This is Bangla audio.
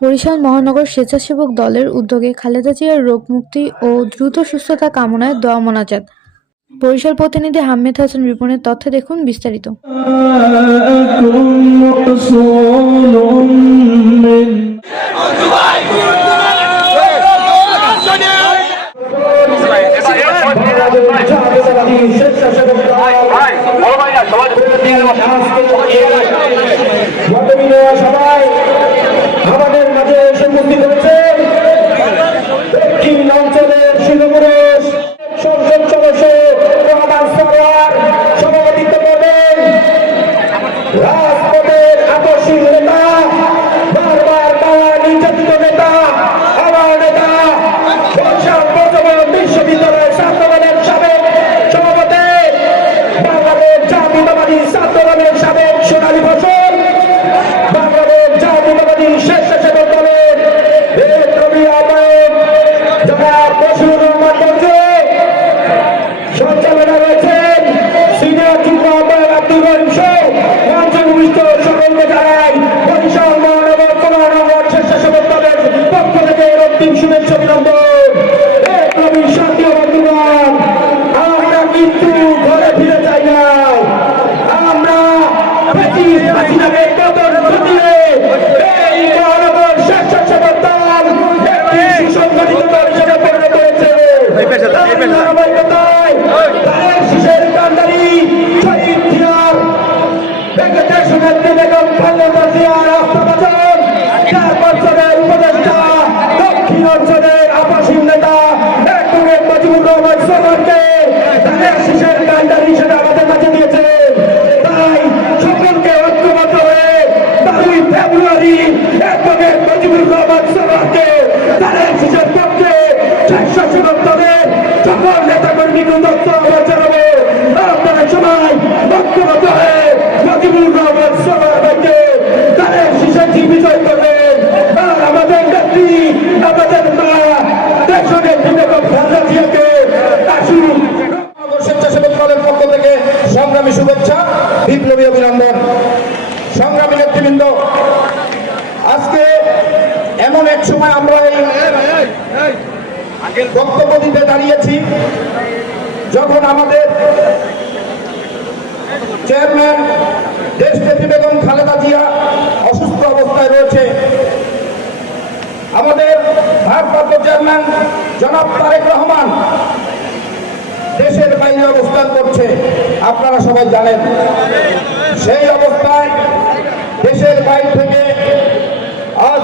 বরিশাল মহানগর স্বেচ্ছাসেবক দলের উদ্যোগে খালেদা জিয়ার রোগমুক্তি ও দ্রুত সুস্থতা কামনায় দোয়া মোনাজাত। বরিশাল প্রতিনিধি হামিদ হাসান রিপনের তথ্যে দেখুন বিস্তারিত। সবাই আমাদের মাঝে এসে উপস্থিত হয়েছেন দক্ষিণ অঞ্চলের শিলপুরুষ সংসদ সদস্য রহমান সরোয়ার সভাপতিত্ব করবেন। রাজপথের আকর্ষণ নেতা, বারবার তারা নির্যাতিত নেতা, আমার নেতা বরিশাল বর্তমান বিশ্ববিদ্যালয়ের ছাত্রদলের সাবেক সভাপতি, বাংলাদেশ জাতীয়তাবাদী ছাত্রদলের সাবেক সোনালী ফসল, বাংলাদেশ জাতীয়তাবাদী স্বেচ্ছাসেবক দলের বিপ্লবী আহ্বায়ক জনাব বশিরুর রহমান মঞ্জু, সঞ্চালনা রয়েছেন সিনিয়র যুগ্ম আহ্বায়ক আব্দুল রহিম সহ মঞ্চে উপবিষ্ট সকলকে জানাই বরিশাল মহানগর 15 নম্বর স্বেচ্ছাসেবক দলের পক্ষ থেকে রক্তিম শুভেচ্ছা অভিনন্দন। বিপ্লবী সাথী বন্ধুগণ, আমরা কিন্তু ঘরে ফিরে চাই না, আমরা হাসিনাকে পতন ঘটিয়ে এই মহানগর স্বেচ্ছাসেবক দল একটি সুসংগঠিত দল হিসেবে পরিণত হয়েছে। ধারাবাহিকতায় তারের শীষের কান্ডারি শহীদ জিয়ার ভেঙ্কটেশ নেত্রী বেগম খালেদা জিয়ার আস্থাভাজন, 4 বছরের উপদেষ্টা, দক্ষিণ অঞ্চলের আবাসিক নেতা অ্যাডভোকেট মুজিবুর রহমান সরকারকে তারের শীষের কান্ডারি হিসেবে আমাদের মাঝে দিয়েছে। তাই সকলকে ঐক্যবদ্ধ হয়ে 12 ফেব্রুয়ারি অ্যাডভোকেট মুজিবুর রহমান সরকারকে তারের শীষের পক্ষে স্বেচ্ছাসেবক দলের সকল নেতাকর্মীকে উদ্যত আহ্বান জানাবো। আপনারা সবাই ঐক্যবদ্ধ হয়ে মুজিবুর রহমান সরকারকে তারের শীষের বিজয় করবেন। আর আমাদের নেত্রী, আমাদের মা দেশনেত্রী বেগম খালেদা জিয়াকে আসুন। স্বেচ্ছাসেবক দলের পক্ষ থেকে সংগ্রামী শুভেচ্ছা, বিপ্লবী অভিনন্দন। সংগ্রামী নেতৃবৃন্দ, আজকে এমন এক সময় আমরা এই বক্তব্য দিতে দাঁড়িয়েছি যখন আমাদের চেয়ারম্যান দেশনেত্রী বেগম খালেদা জিয়া অসুস্থ অবস্থায় রয়েছে। আমাদের ভারপ্রাপ্ত চেয়ারম্যান জনাব তারেক রহমান দেশের বাইরে অবস্থান করছে, আপনারা সবাই জানেন। সেই অবস্থায় দেশের বাইরে থেকে আজ